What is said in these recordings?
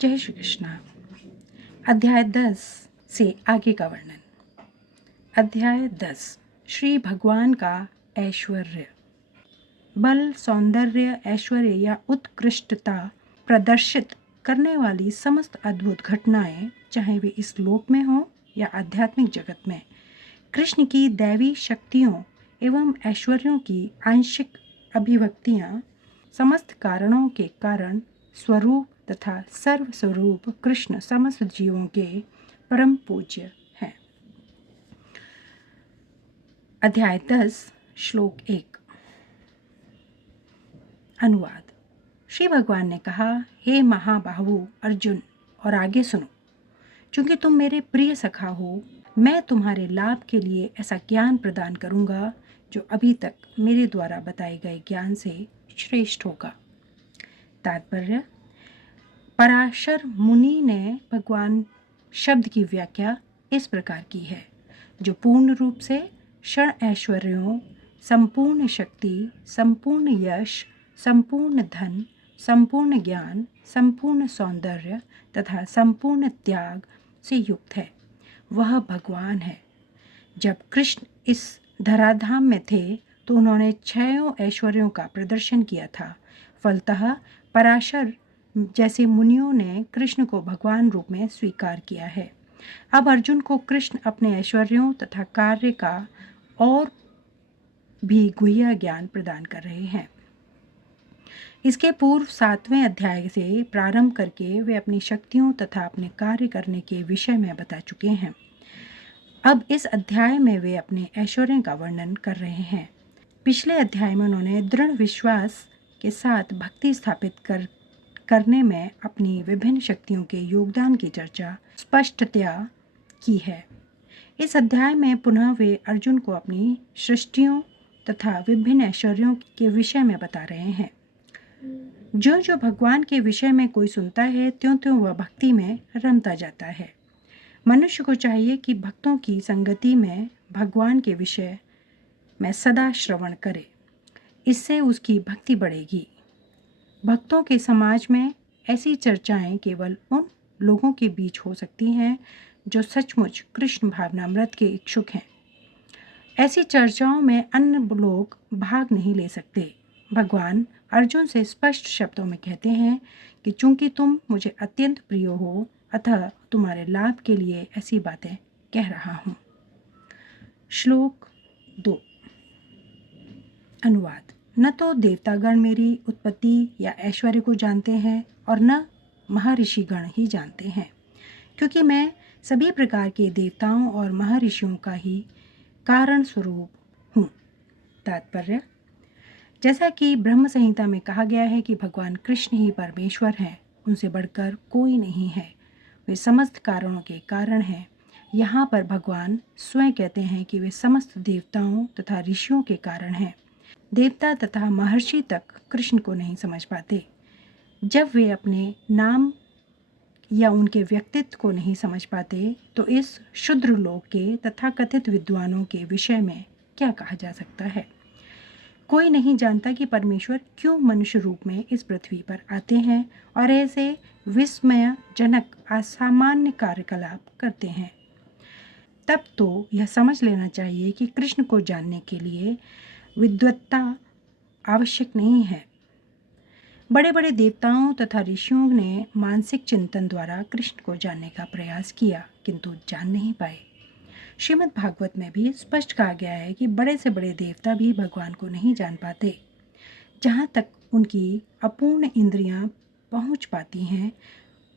जय श्री कृष्ण। अध्याय 10 से आगे का वर्णन। अध्याय 10 श्री भगवान का ऐश्वर्य। बल, सौंदर्य, ऐश्वर्य या उत्कृष्टता प्रदर्शित करने वाली समस्त अद्भुत घटनाएं, चाहे वे इस लोक में हों या आध्यात्मिक जगत में, कृष्ण की दैवी शक्तियों एवं ऐश्वर्यों की आंशिक अभिव्यक्तियां, समस्त कारणों के कारण स्वरूप तथा सर्वस्वरूप कृष्ण समस्त जीवों के परम पूज्य हैं। अध्याय 10 श्लोक 1। अनुवाद। श्री भगवान ने कहा, हे महाबाहु अर्जुन, और आगे सुनो। चूंकि तुम मेरे प्रिय सखा हो, मैं तुम्हारे लाभ के लिए ऐसा ज्ञान प्रदान करूंगा जो अभी तक मेरे द्वारा बताए गए ज्ञान से श्रेष्ठ होगा। तात्पर्य। पराशर मुनि ने भगवान शब्द की व्याख्या इस प्रकार की है, जो पूर्ण रूप से षण ऐश्वर्यों, संपूर्ण शक्ति, संपूर्ण यश, संपूर्ण धन, संपूर्ण ज्ञान, संपूर्ण सौंदर्य तथा संपूर्ण त्याग से युक्त है, वह भगवान है। जब कृष्ण इस धराधाम में थे तो उन्होंने छयों ऐश्वर्यों का प्रदर्शन किया था। फलतः पराशर जैसे मुनियों ने कृष्ण को भगवान रूप में स्वीकार किया है। अब अर्जुन को कृष्ण अपने ऐश्वर्यों तथा कार्य का और भी गुह्य ज्ञान प्रदान कर रहे हैं। इसके पूर्व 7वें अध्याय से प्रारंभ करके वे अपनी शक्तियों तथा अपने कार्य करने के विषय में बता चुके हैं। अब इस अध्याय में वे अपने ऐश्वर्य का वर्णन कर रहे हैं। पिछले अध्याय में उन्होंने दृढ़ विश्वास के साथ भक्ति स्थापित करने में अपनी विभिन्न शक्तियों के योगदान की चर्चा स्पष्टतया की है। इस अध्याय में पुनः वे अर्जुन को अपनी सृष्टियों तथा विभिन्न ऐश्वर्यों के विषय में बता रहे हैं। जो जो भगवान के विषय में कोई सुनता है, त्यों त्यों वह भक्ति में रमता जाता है। मनुष्य को चाहिए कि भक्तों की संगति में भगवान के विषय में सदा श्रवण करे, इससे उसकी भक्ति बढ़ेगी। भक्तों के समाज में ऐसी चर्चाएं केवल उन लोगों के बीच हो सकती हैं जो सचमुच कृष्ण भावनामृत के इच्छुक हैं। ऐसी चर्चाओं में अन्य लोग भाग नहीं ले सकते। भगवान अर्जुन से स्पष्ट शब्दों में कहते हैं कि चूंकि तुम मुझे अत्यंत प्रिय हो, अतः तुम्हारे लाभ के लिए ऐसी बातें कह रहा हूँ। श्लोक 2। अनुवाद। न तो देवतागण मेरी उत्पत्ति या ऐश्वर्य को जानते हैं और न महर्षिगण ही जानते हैं, क्योंकि मैं सभी प्रकार के देवताओं और महर्षियों का ही कारण स्वरूप हूँ। तात्पर्य। जैसा कि ब्रह्म संहिता में कहा गया है कि भगवान कृष्ण ही परमेश्वर हैं, उनसे बढ़कर कोई नहीं है, वे समस्त कारणों के कारण हैं। यहाँ पर भगवान स्वयं कहते हैं कि वे समस्त देवताओं तथा ऋषियों के कारण हैं। देवता तथा महर्षि तक कृष्ण को नहीं समझ पाते। जब वे अपने नाम या उनके व्यक्तित्व को नहीं समझ पाते तो इस शूद्र लोक के तथा कथित विद्वानों के विषय में क्या कहा जा सकता है। कोई नहीं जानता कि परमेश्वर क्यों मनुष्य रूप में इस पृथ्वी पर आते हैं और ऐसे विस्मयजनक असामान्य कार्यकलाप करते हैं। तब तो यह समझ लेना चाहिए कि कृष्ण को जानने के लिए विद्वत्ता आवश्यक नहीं है। बड़े बड़े देवताओं तथा ऋषियों ने मानसिक चिंतन द्वारा कृष्ण को जानने का प्रयास किया, किंतु जान नहीं पाए। श्रीमद् भागवत में भी स्पष्ट कहा गया है कि बड़े से बड़े देवता भी भगवान को नहीं जान पाते। जहाँ तक उनकी अपूर्ण इंद्रियां पहुँच पाती हैं,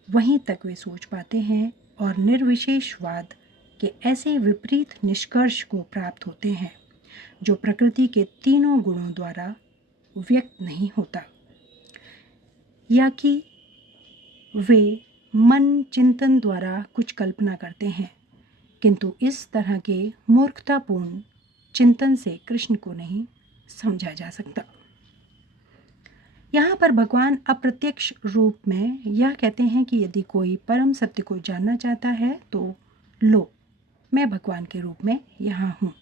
वहीं तक वे सोच पाते हैं और निर्विशेषवाद के ऐसे विपरीत निष्कर्ष को प्राप्त होते हैं जो प्रकृति के तीनों गुणों द्वारा व्यक्त नहीं होता, या कि वे मन चिंतन द्वारा कुछ कल्पना करते हैं, किंतु इस तरह के मूर्खतापूर्ण चिंतन से कृष्ण को नहीं समझा जा सकता। यहाँ पर भगवान अप्रत्यक्ष रूप में यह कहते हैं कि यदि कोई परम सत्य को जानना चाहता है तो लो, मैं भगवान के रूप में यहाँ हूँ,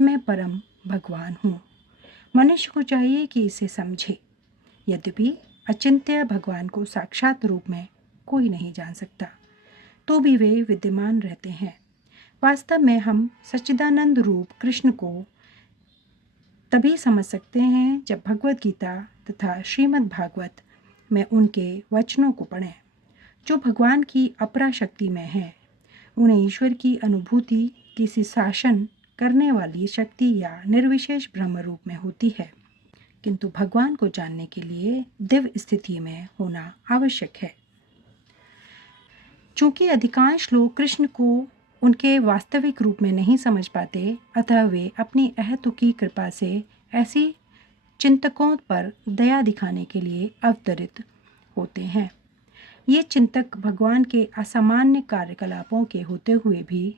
मैं परम भगवान हूँ। मनुष्य को चाहिए कि इसे समझे। यद्यपि अचिंत्य भगवान को साक्षात रूप में कोई नहीं जान सकता, तो भी वे विद्यमान रहते हैं। वास्तव में हम सच्चिदानंद रूप कृष्ण को तभी समझ सकते हैं जब भगवत गीता तथा श्रीमद् भागवत में उनके वचनों को पढ़ें, जो भगवान की अपरा शक्ति में हैं। उन्हें ईश्वर की अनुभूति किसी शासन करने वाली शक्ति या निर्विशेष ब्रह्म रूप में होती है, किंतु भगवान को जानने के लिए दिव्य स्थिति में होना आवश्यक है। चूंकि अधिकांश लोग कृष्ण को उनके वास्तविक रूप में नहीं समझ पाते, अतः वे अपनी अहेतुकी कृपा से ऐसी चिंतकों पर दया दिखाने के लिए अवतरित होते हैं। ये चिंतक भगवान के असामान्य कार्यकलापों के होते हुए भी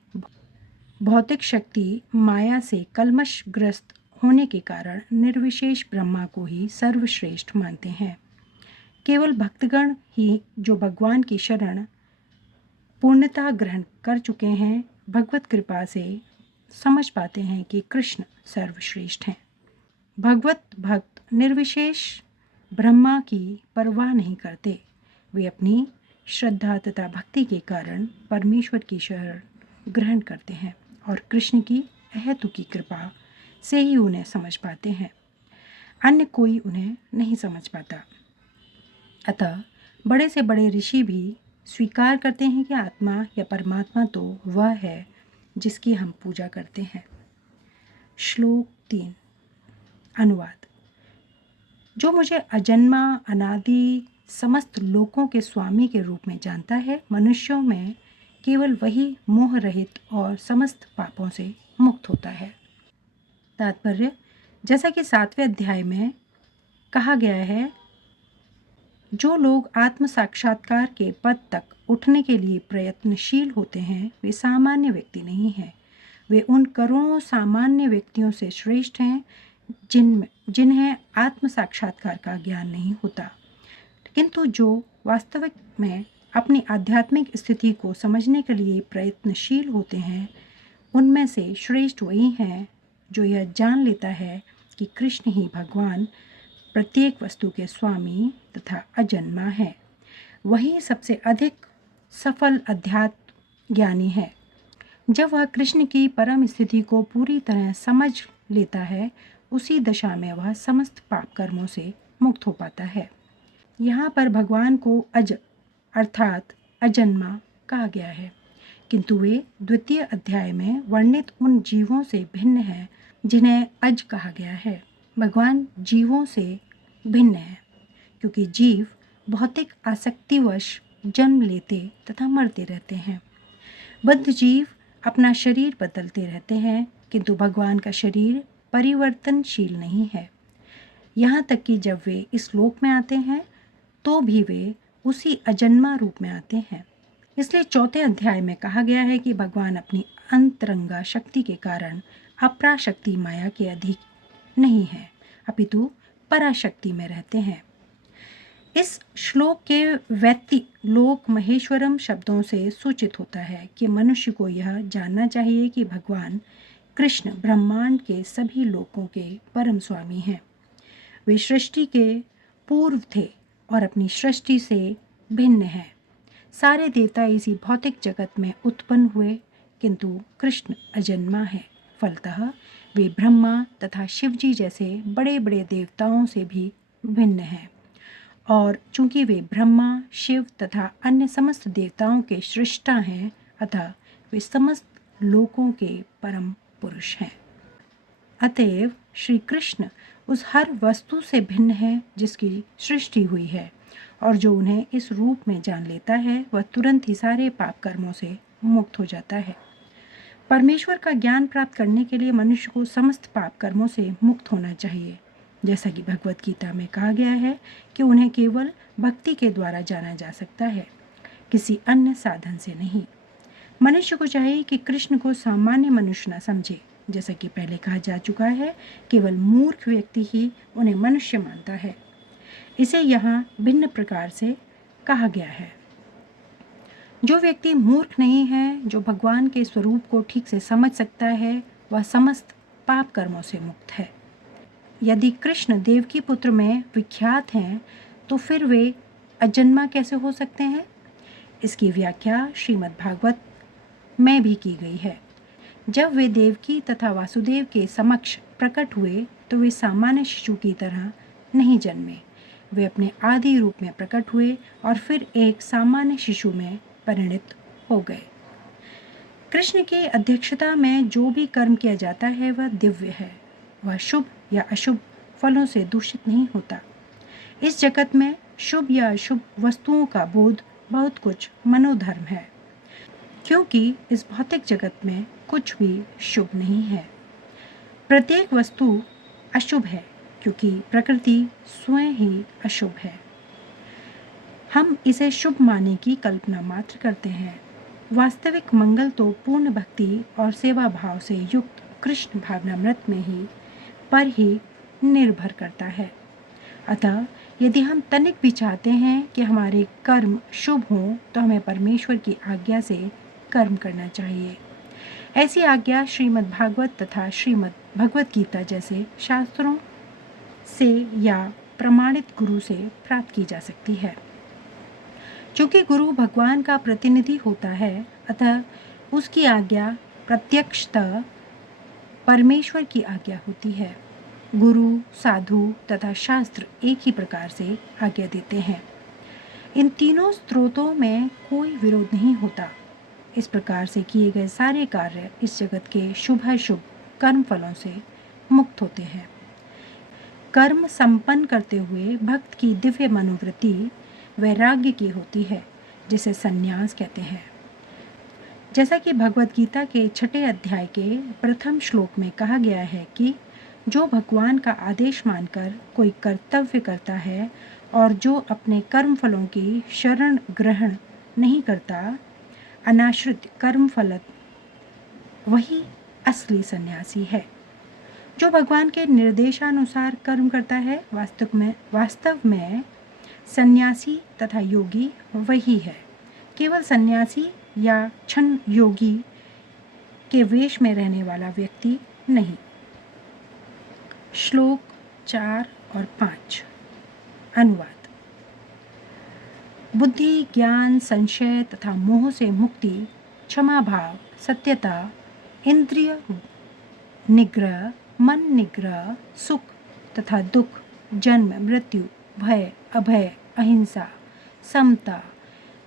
भौतिक शक्ति माया से कलमशग्रस्त होने के कारण निर्विशेष ब्रह्मा को ही सर्वश्रेष्ठ मानते हैं। केवल भक्तगण ही जो भगवान की शरण पूर्णतः ग्रहण कर चुके हैं, भगवत कृपा से समझ पाते हैं कि कृष्ण सर्वश्रेष्ठ हैं। भगवत भक्त निर्विशेष ब्रह्मा की परवाह नहीं करते। वे अपनी श्रद्धा तथा भक्ति के कारण परमेश्वर की शरण ग्रहण करते हैं और कृष्ण की अहेतुकी कृपा से ही उन्हें समझ पाते हैं। अन्य कोई उन्हें नहीं समझ पाता। अतः बड़े से बड़े ऋषि भी स्वीकार करते हैं कि आत्मा या परमात्मा तो वह है जिसकी हम पूजा करते हैं। श्लोक 3 अनुवाद। जो मुझे अजन्मा अनादि समस्त लोकों के स्वामी के रूप में जानता है, मनुष्यों में केवल वही मोह रहित और समस्त पापों से मुक्त होता है। तात्पर्य, जैसा कि 7वें अध्याय में कहा गया है, जो लोग आत्म साक्षात्कार के पद तक उठने के लिए प्रयत्नशील होते हैं, वे सामान्य व्यक्ति नहीं हैं। वे उन करोड़ों सामान्य व्यक्तियों से श्रेष्ठ हैं जिन्हें आत्म साक्षात्कार का ज्ञान नहीं होता, किंतु जो वास्तविक में अपनी आध्यात्मिक स्थिति को समझने के लिए प्रयत्नशील होते हैं, उनमें से श्रेष्ठ वही हैं जो यह जान लेता है कि कृष्ण ही भगवान प्रत्येक वस्तु के स्वामी तथा अजन्मा है। वही सबसे अधिक सफल अध्यात्म ज्ञानी है। जब वह कृष्ण की परम स्थिति को पूरी तरह समझ लेता है, उसी दशा में वह समस्त पाप कर्मों से मुक्त हो पाता है। यहाँ पर भगवान को अज अर्थात अजन्मा कहा गया है, किंतु वे द्वितीय अध्याय में वर्णित उन जीवों से भिन्न हैं जिन्हें अज कहा गया है। भगवान जीवों से भिन्न है, क्योंकि जीव भौतिक आसक्तिवश जन्म लेते तथा मरते रहते हैं। बद्ध जीव अपना शरीर बदलते रहते हैं, किंतु भगवान का शरीर परिवर्तनशील नहीं है। यहाँ तक कि जब वे इस लोक में आते हैं तो भी वे उसी अजन्मा रूप में आते हैं। इसलिए 4वें अध्याय में कहा गया है कि भगवान अपनी अंतरंगा शक्ति के कारण अपराशक्ति माया के अधीन नहीं है, अपितु पराशक्ति में रहते हैं। इस श्लोक के व्यक्ति लोक महेश्वरम शब्दों से सूचित होता है कि मनुष्य को यह जानना चाहिए कि भगवान कृष्ण ब्रह्मांड के सभी लोकों के परम स्वामी हैं। वे सृष्टि के पूर्व थे और अपनी सृष्टि से भिन्न हैं। सारे देवता इसी भौतिक जगत में उत्पन्न हुए, किंतु कृष्ण अजन्मा है। फलतः वे ब्रह्मा तथा शिवजी जैसे बड़े बड़े देवताओं से भी भिन्न हैं, और चूंकि वे ब्रह्मा, शिव तथा अन्य समस्त देवताओं के सृष्टा हैं, अतः वे समस्त लोकों के परम पुरुष हैं। अतएव श्री कृष्ण उस हर वस्तु से भिन्न है जिसकी सृष्टि हुई है, और जो उन्हें इस रूप में जान लेता है वह तुरंत ही सारे पाप कर्मों से मुक्त हो जाता है। परमेश्वर का ज्ञान प्राप्त करने के लिए मनुष्य को समस्त पाप कर्मों से मुक्त होना चाहिए। जैसा कि भगवत गीता में कहा गया है कि उन्हें केवल भक्ति के द्वारा जाना जा सकता है, किसी अन्य साधन से नहीं। मनुष्य को चाहिए कि कृष्ण को सामान्य मनुष्य न समझे। जैसा कि पहले कहा जा चुका है, केवल मूर्ख व्यक्ति ही उन्हें मनुष्य मानता है। इसे यहाँ भिन्न प्रकार से कहा गया है। जो व्यक्ति मूर्ख नहीं है, जो भगवान के स्वरूप को ठीक से समझ सकता है, वह समस्त पाप कर्मों से मुक्त है। यदि कृष्ण देवकी पुत्र में विख्यात हैं, तो फिर वे अजन्मा कैसे हो सकते हैं? इसकी व्याख्या श्रीमद् भागवत में भी की गई है। जब वे देवकी तथा वासुदेव के समक्ष प्रकट हुए तो वे सामान्य शिशु की तरह नहीं जन्मे। वे अपने आदि रूप में प्रकट हुए और फिर एक सामान्य शिशु में परिणत हो गए। कृष्ण की अध्यक्षता में जो भी कर्म किया जाता है वह दिव्य है। वह शुभ या अशुभ फलों से दूषित नहीं होता। इस जगत में शुभ या अशुभ वस्तुओं का बोध बहुत कुछ मनोधर्म है, क्योंकि इस भौतिक जगत में कुछ भी शुभ नहीं है। प्रत्येक वस्तु अशुभ है क्योंकि प्रकृति स्वयं ही अशुभ है। हम इसे शुभ मानने की कल्पना मात्र करते हैं। वास्तविक मंगल तो पूर्ण भक्ति और सेवा भाव से युक्त कृष्ण भावनामृत में ही पर ही निर्भर करता है। अतः यदि हम तनिक भी चाहते हैं कि हमारे कर्म शुभ हों तो हमें परमेश्वर की आज्ञा से कर्म करना चाहिए। ऐसी आज्ञा श्रीमद् भागवत तथा श्रीमद् भगवत गीता जैसे शास्त्रों से या प्रमाणित गुरु से प्राप्त की जा सकती है। चूंकि गुरु भगवान का प्रतिनिधि होता है, अतः उसकी आज्ञा प्रत्यक्षतः परमेश्वर की आज्ञा होती है। गुरु, साधु तथा शास्त्र एक ही प्रकार से आज्ञा देते हैं। इन तीनों स्रोतों में कोई विरोध नहीं होता। इस प्रकार से किए गए सारे कार्य इस जगत के शुभाशुभ कर्म फलों से मुक्त होते हैं। कर्म संपन्न करते हुए भक्त की दिव्य मनोवृत्ति वैराग्य की होती है, जिसे संन्यास कहते हैं। जैसा कि भगवत गीता के 6 अध्याय के प्रथम श्लोक में कहा गया है कि जो भगवान का आदेश मानकर कोई कर्तव्य करता है और जो अपने कर्म फलों की शरण ग्रहण नहीं करता, अनाश्रित कर्म फलत, वही असली सन्यासी है। जो भगवान के निर्देशानुसार कर्म करता है, वास्तव में सन्यासी तथा योगी वही है, केवल सन्यासी या क्षण योगी के वेश में रहने वाला व्यक्ति नहीं। श्लोक 4 और 5 अनुवाद। बुद्धि, ज्ञान, संशय तथा मोह से मुक्ति, क्षमा भाव, सत्यता, इंद्रिय निग्रह, मन निग्रह, सुख तथा दुख, जन्म मृत्यु, भय अभय, अहिंसा, समता,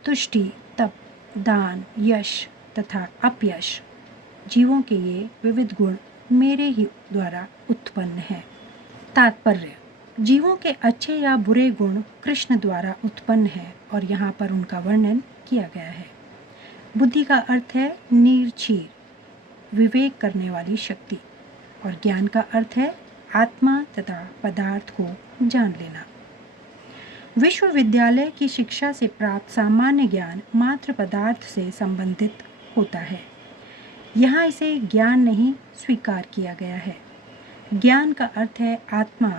तुष्टि, तप, दान, यश तथा अपयश, जीवों के ये विविध गुण मेरे ही द्वारा उत्पन्न हैं। तात्पर्य: जीवों के अच्छे या बुरे गुण कृष्ण द्वारा उत्पन्न है और यहाँ पर उनका वर्णन किया गया है। बुद्धि का अर्थ है निर्चीर, विवेक करने वाली शक्ति, और ज्ञान का अर्थ है आत्मा तथा पदार्थ को जान लेना। विश्वविद्यालय की शिक्षा से प्राप्त सामान्य ज्ञान मात्र पदार्थ से संबंधित होता है। यहाँ इसे ज्ञान नहीं स्वीकार किया गया है। ज्ञान का अर्थ है आत्मा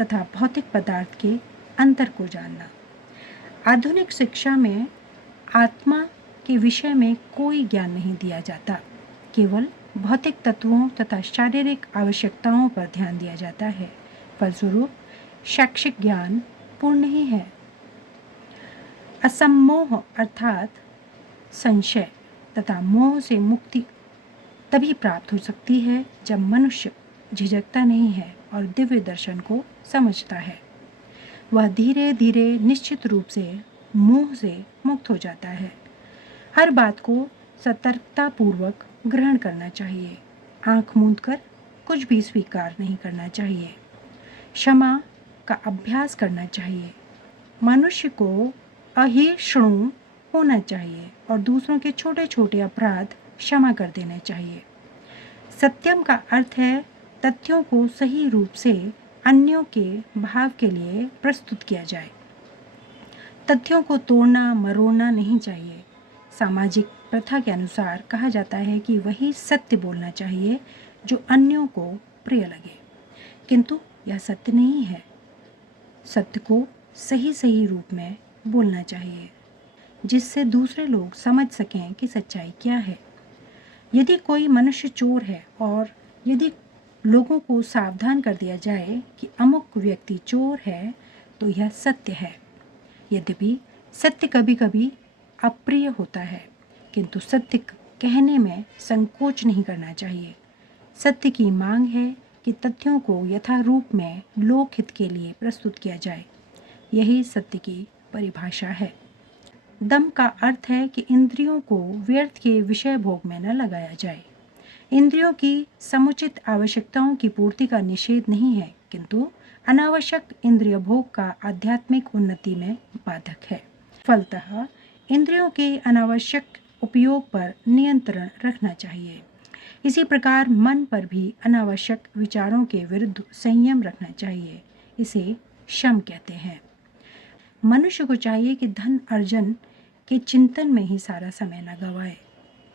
तथा भौतिक पदार्थ के अंतर को जानना। आधुनिक शिक्षा में आत्मा के विषय में कोई ज्ञान नहीं दिया जाता, केवल भौतिक तत्वों तथा शारीरिक आवश्यकताओं पर ध्यान दिया जाता है। फलस्वरूप शैक्षिक ज्ञान पूर्ण नहीं है। असम्मोह अर्थात संशय तथा मोह से मुक्ति तभी प्राप्त हो सकती है जब मनुष्य झिझकता नहीं है और दिव्य दर्शन को समझता है। वह धीरे धीरे निश्चित रूप से मोह से मुक्त हो जाता है। हर बात को सतर्कतापूर्वक ग्रहण करना चाहिए। आंख मूंदकर कुछ भी स्वीकार नहीं करना चाहिए। क्षमा का अभ्यास करना चाहिए। मनुष्य को अहिष्णु होना चाहिए और दूसरों के छोटे छोटे अपराध क्षमा कर देने चाहिए। सत्यम का अर्थ है तथ्यों को सही रूप से अन्यों के भाव के लिए प्रस्तुत किया जाए। तथ्यों को तोड़ना मरोड़ना नहीं चाहिए। सामाजिक प्रथा के अनुसार कहा जाता है कि वही सत्य बोलना चाहिए जो अन्यों को प्रिय लगे, किंतु यह सत्य नहीं है। सत्य को सही सही रूप में बोलना चाहिए, जिससे दूसरे लोग समझ सकें कि सच्चाई क्या है। यदि कोई मनुष्य चोर है और यदि लोगों को सावधान कर दिया जाए कि अमुक व्यक्ति चोर है, तो यह सत्य है। यद्यपि सत्य कभी कभी अप्रिय होता है, किंतु सत्य कहने में संकोच नहीं करना चाहिए। सत्य की मांग है कि तथ्यों को यथारूप में लोकहित के लिए प्रस्तुत किया जाए। यही सत्य की परिभाषा है। दम का अर्थ है कि इंद्रियों को व्यर्थ के विषय भोग में न लगाया जाए। इंद्रियों की समुचित आवश्यकताओं की पूर्ति का निषेध नहीं है, किंतु अनावश्यक इंद्रिय भोग का आध्यात्मिक उन्नति में बाधक है। फलतः इंद्रियों के अनावश्यक उपयोग पर नियंत्रण रखना चाहिए। इसी प्रकार मन पर भी अनावश्यक विचारों के विरुद्ध संयम रखना चाहिए। इसे शम कहते हैं। मनुष्य को चाहिए कि धन अर्जन के चिंतन में ही सारा समय न गवाए।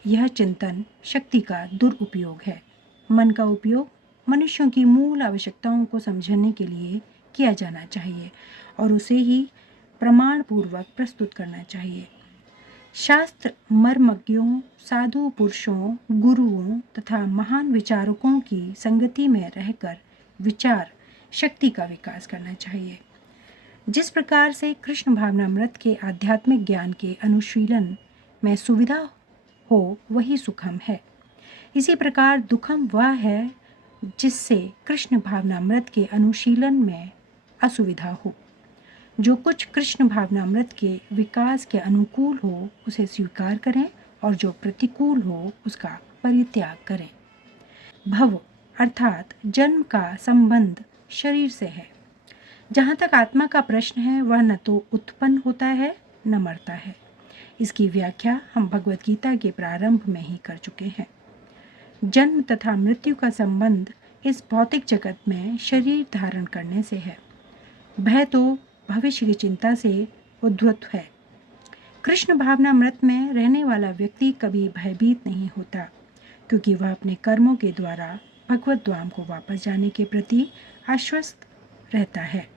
यह चिंतन शक्ति का दुरुपयोग है। मन का उपयोग मनुष्यों की मूल आवश्यकताओं को समझने के लिए किया जाना चाहिए और उसे ही प्रमाण पूर्वक प्रस्तुत करना चाहिए। शास्त्र मर्मज्ञों, साधु पुरुषों, गुरुओं तथा महान विचारकों की संगति में रहकर विचार शक्ति का विकास करना चाहिए। जिस प्रकार से कृष्ण भावनामृत के आध्यात्मिक ज्ञान के अनुशीलन में सुविधा हो वही सुखम है। इसी प्रकार दुखम वह है जिससे कृष्ण भावनामृत के अनुशीलन में असुविधा हो। जो कुछ कृष्ण भावनामृत के विकास के अनुकूल हो उसे स्वीकार करें और जो प्रतिकूल हो उसका परित्याग करें। भव अर्थात जन्म का संबंध शरीर से है। जहाँ तक आत्मा का प्रश्न है वह न तो उत्पन्न होता है न मरता है। इसकी व्याख्या हम भगवत गीता के प्रारंभ में ही कर चुके हैं। जन्म तथा मृत्यु का संबंध इस भौतिक जगत में शरीर धारण करने से है। भय तो भविष्य की चिंता से उद्भूत है। कृष्ण भावनामृत में रहने वाला व्यक्ति कभी भयभीत नहीं होता, क्योंकि वह अपने कर्मों के द्वारा भगवत धाम को वापस जाने के प्रति आश्वस्त रहता है।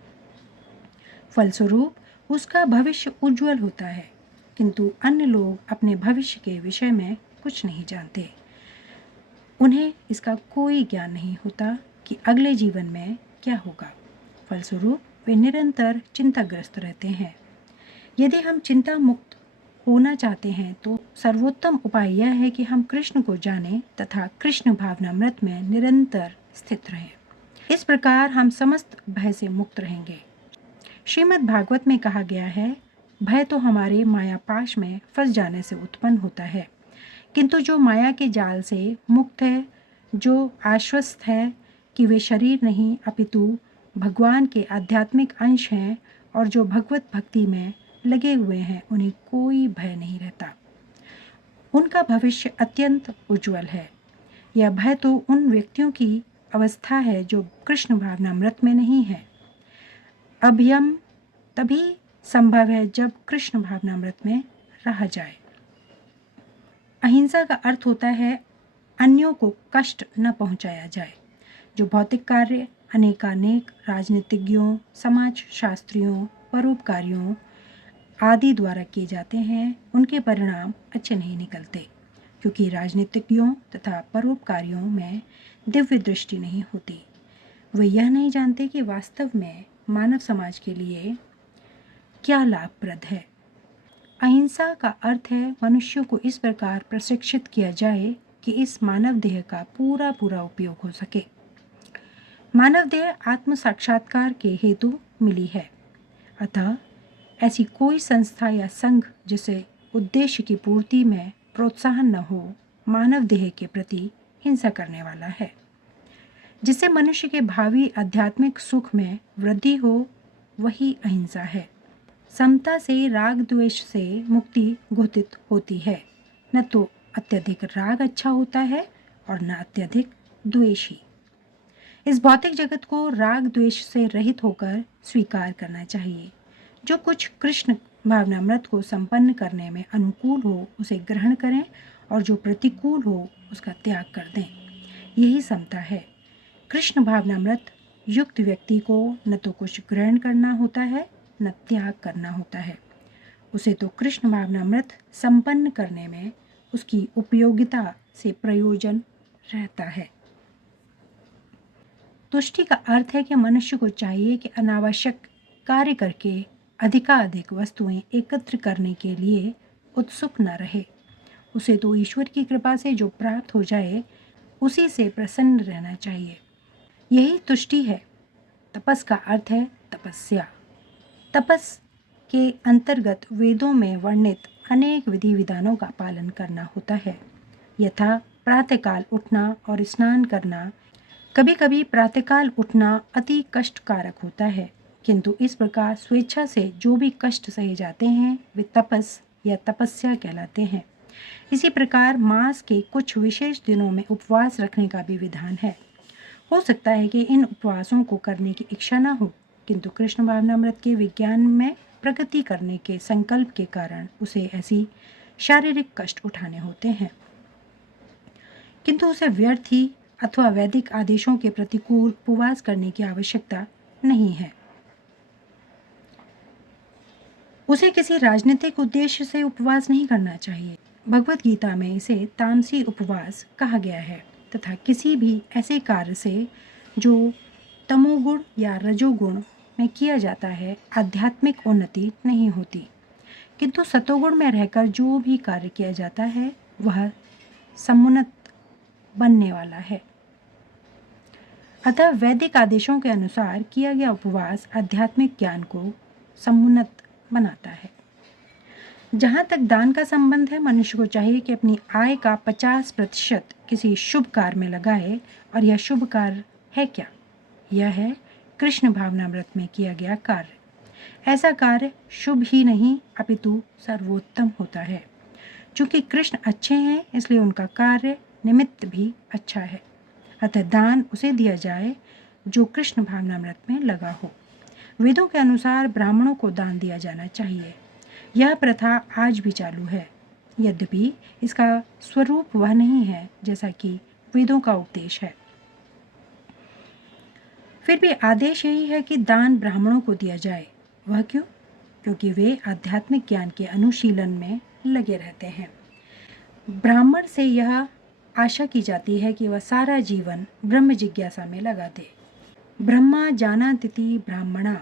फलस्वरूप उसका भविष्य उज्जवल होता है, किंतु अन्य लोग अपने भविष्य के विषय में कुछ नहीं जानते। उन्हें इसका कोई ज्ञान नहीं होता कि अगले जीवन में क्या होगा। फलस्वरूप वे निरंतर चिंताग्रस्त रहते हैं। यदि हम चिंता मुक्त होना चाहते हैं तो सर्वोत्तम उपाय यह है कि हम कृष्ण को जानें तथा कृष्ण भावनामृत में निरंतर स्थित रहें। इस प्रकार हम समस्त भय से मुक्त रहेंगे। श्रीमद् भागवत में कहा गया है, भय तो हमारे मायापाश में फंस जाने से उत्पन्न होता है, किंतु जो माया के जाल से मुक्त है, जो आश्वस्त है कि वे शरीर नहीं अपितु भगवान के आध्यात्मिक अंश हैं और जो भगवत भक्ति में लगे हुए हैं, उन्हें कोई भय नहीं रहता। उनका भविष्य अत्यंत उज्जवल है। यह भय तो उन व्यक्तियों की अवस्था है जो कृष्ण भावनामृत में नहीं है। अभयम तभी संभव है जब कृष्ण भावनामृत में रहा जाए। अहिंसा का अर्थ होता है अन्यों को कष्ट न पहुंचाया जाए। जो भौतिक कार्य अनेकानेक राजनीतिज्ञों, समाज शास्त्रियों, परोपकारियों आदि द्वारा किए जाते हैं, उनके परिणाम अच्छे नहीं निकलते, क्योंकि राजनीतिज्ञों तथा परोपकारियों में दिव्य दृष्टि नहीं होती। वे यह नहीं जानते कि वास्तव में मानव समाज के लिए क्या लाभप्रद है। अहिंसा का अर्थ है मनुष्यों को इस प्रकार प्रशिक्षित किया जाए कि इस मानव देह का पूरा पूरा उपयोग हो सके। मानव देह आत्म साक्षात्कार के हेतु मिली है, अतः ऐसी कोई संस्था या संघ जिसे उद्देश्य की पूर्ति में प्रोत्साहन न हो, मानव देह के प्रति हिंसा करने वाला है। जिससे मनुष्य के भावी आध्यात्मिक सुख में वृद्धि हो, वही अहिंसा है। समता से राग द्वेष से मुक्ति घोषित होती है। न तो अत्यधिक राग अच्छा होता है और न अत्यधिक द्वेष ही। इस भौतिक जगत को राग द्वेष से रहित होकर स्वीकार करना चाहिए। जो कुछ कृष्ण भावनामृत को संपन्न करने में अनुकूल हो उसे ग्रहण करें और जो प्रतिकूल हो उसका त्याग कर दें। यही समता है। कृष्ण भावनामृत युक्त व्यक्ति को न तो कुछ ग्रहण करना होता है न त्याग करना होता है। उसे तो कृष्ण भावनामृत संपन्न करने में उसकी उपयोगिता से प्रयोजन रहता है। तुष्टि का अर्थ है कि मनुष्य को चाहिए कि अनावश्यक कार्य करके अधिकाधिक वस्तुएं एकत्र करने के लिए उत्सुक न रहे। उसे तो ईश्वर की कृपा से जो प्राप्त हो जाए उसी से प्रसन्न रहना चाहिए। यही तुष्टि है। तपस का अर्थ है तपस्या। तपस के अंतर्गत वेदों में वर्णित अनेक विधि विधानों का पालन करना होता है, यथा प्रातःकाल उठना और स्नान करना। कभी कभी प्रातःकाल उठना अति कष्टकारक होता है, किंतु इस प्रकार स्वेच्छा से जो भी कष्ट सहे जाते हैं वे तपस या तपस्या कहलाते हैं। इसी प्रकार मास के कुछ विशेष दिनों में उपवास रखने का भी विधान है। हो सकता है कि इन उपवासों को करने की इच्छा न हो, किंतु कृष्ण भावनामृत के विज्ञान में प्रगति करने के संकल्प के कारण उसे ऐसी शारीरिक कष्ट उठाने होते हैं, किंतु उसे व्यर्थ ही अथवा वैदिक आदेशों के प्रतिकूल उपवास करने की आवश्यकता नहीं है। उसे किसी राजनीतिक उद्देश्य से उपवास नहीं करना चाहिए। भगवत गीता में इसे तामसी उपवास कहा गया है तथा किसी भी ऐसे कार्य से जो तमोगुण या रजोगुण में किया जाता है आध्यात्मिक उन्नति नहीं होती, किंतु सतोगुण में रहकर जो भी कार्य किया जाता है वह समुन्नत बनने वाला है। अतः वैदिक आदेशों के अनुसार किया गया उपवास आध्यात्मिक ज्ञान को समुन्नत बनाता है। जहाँ तक दान का संबंध है, मनुष्य को चाहिए कि अपनी आय का 50% किसी शुभ कार्य में लगाए। और यह शुभ कार्य है क्या? यह है कृष्ण भावनामृत में किया गया कार्य। ऐसा कार्य शुभ ही नहीं अपितु सर्वोत्तम होता है। चूँकि कृष्ण अच्छे हैं इसलिए उनका कार्य निमित्त भी अच्छा है। अतः दान उसे दिया जाए जो कृष्ण भावनामृत में लगा हो। वेदों के अनुसार ब्राह्मणों को दान दिया जाना चाहिए। यह प्रथा आज भी चालू है, यद्यपि इसका स्वरूप वह नहीं है जैसा कि वेदों का उपदेश है। फिर भी आदेश यही है कि दान ब्राह्मणों को दिया जाए। वह क्यों? क्योंकि वे आध्यात्मिक ज्ञान के अनुशीलन में लगे रहते हैं। ब्राह्मण से यह आशा की जाती है कि वह सारा जीवन ब्रह्म जिज्ञासा में लगा दे। ब्रह्मा जानाति ब्राह्मणा,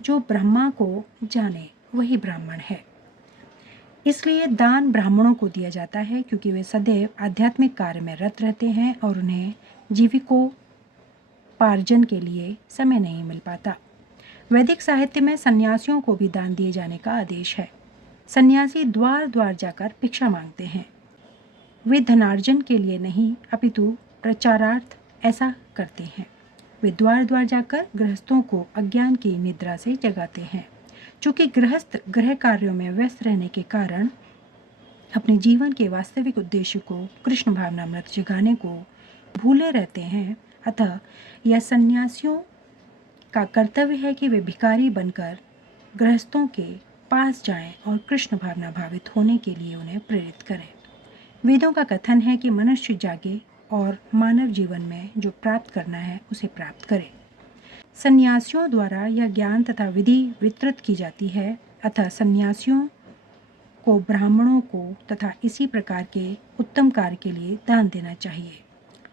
जो ब्रह्मा को जाने वही ब्राह्मण है। इसलिए दान ब्राह्मणों को दिया जाता है क्योंकि वे सदैव आध्यात्मिक कार्य में रत रहते हैं और उन्हें जीविकोपार्जन के लिए समय नहीं मिल पाता। वैदिक साहित्य में सन्यासियों को भी दान दिए जाने का आदेश है। सन्यासी द्वार द्वार जाकर भिक्षा मांगते हैं। वे धनार्जन के लिए नहीं अपितु प्रचारार्थ ऐसा करते हैं। वे द्वार द्वार जाकर गृहस्थों को अज्ञान की निद्रा से जगाते हैं। चूँकि गृहस्थ गृह कार्यों में व्यस्त रहने के कारण अपने जीवन के वास्तविक उद्देश्य को कृष्ण भावनामृत जगाने को भूले रहते हैं, अतः यह सन्यासियों का कर्तव्य है कि वे भिखारी बनकर गृहस्थों के पास जाएं और कृष्ण भावना भावित होने के लिए उन्हें प्रेरित करें। वेदों का कथन है कि मनुष्य जागे और मानव जीवन में जो प्राप्त करना है उसे प्राप्त करे। सन्यासियों द्वारा यह ज्ञान तथा विधि वितरित की जाती है, अतः सन्यासियों को ब्राह्मणों को तथा इसी प्रकार के उत्तम कार्य के लिए दान देना चाहिए,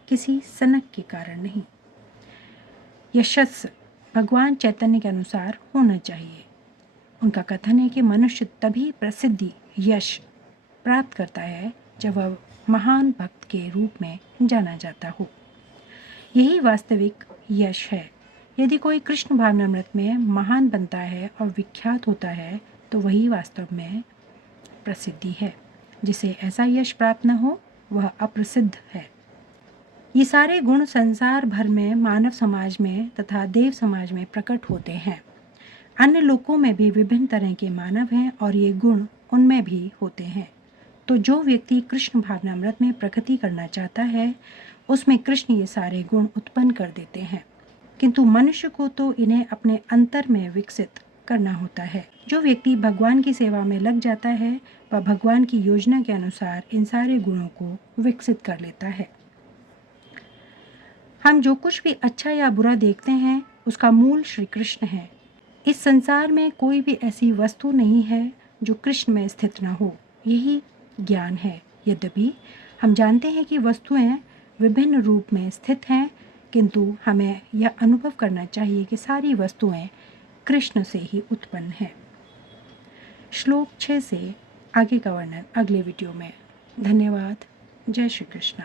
किसी सनक के कारण नहीं। यशस्स भगवान चैतन्य के अनुसार होना चाहिए। उनका कथन है कि मनुष्य तभी प्रसिद्धि यश प्राप्त करता है जब वह महान भक्त के रूप में जाना जाता हो। यही वास्तविक यश है। यदि कोई कृष्ण भावनामृत में महान बनता है और विख्यात होता है तो वही वास्तव में प्रसिद्धि है। जिसे ऐसा यश प्राप्त न हो वह अप्रसिद्ध है। ये सारे गुण संसार भर में मानव समाज में तथा देव समाज में प्रकट होते हैं। अन्य लोकों में भी विभिन्न तरह के मानव हैं और ये गुण उनमें भी होते हैं। तो जो व्यक्ति कृष्ण भावनामृत में प्रगति करना चाहता है उसमें कृष्ण ये सारे गुण उत्पन्न कर देते हैं, किंतु मनुष्य को तो इन्हें अपने अंतर में विकसित करना होता है। जो व्यक्ति भगवान की सेवा में लग जाता है वह भगवान की योजना के अनुसार इन सारे गुणों को विकसित कर लेता है। हम जो कुछ भी अच्छा या बुरा देखते हैं उसका मूल श्री कृष्ण है। इस संसार में कोई भी ऐसी वस्तु नहीं है जो कृष्ण में स्थित न हो, यही ज्ञान है। यद्यपि हम जानते हैं कि वस्तुएं विभिन्न रूप में स्थित हैं, किंतु हमें यह अनुभव करना चाहिए कि सारी वस्तुएं कृष्ण से ही उत्पन्न हैं। श्लोक 6 से आगे का वर्णन अगले वीडियो में। धन्यवाद। जय श्री कृष्ण।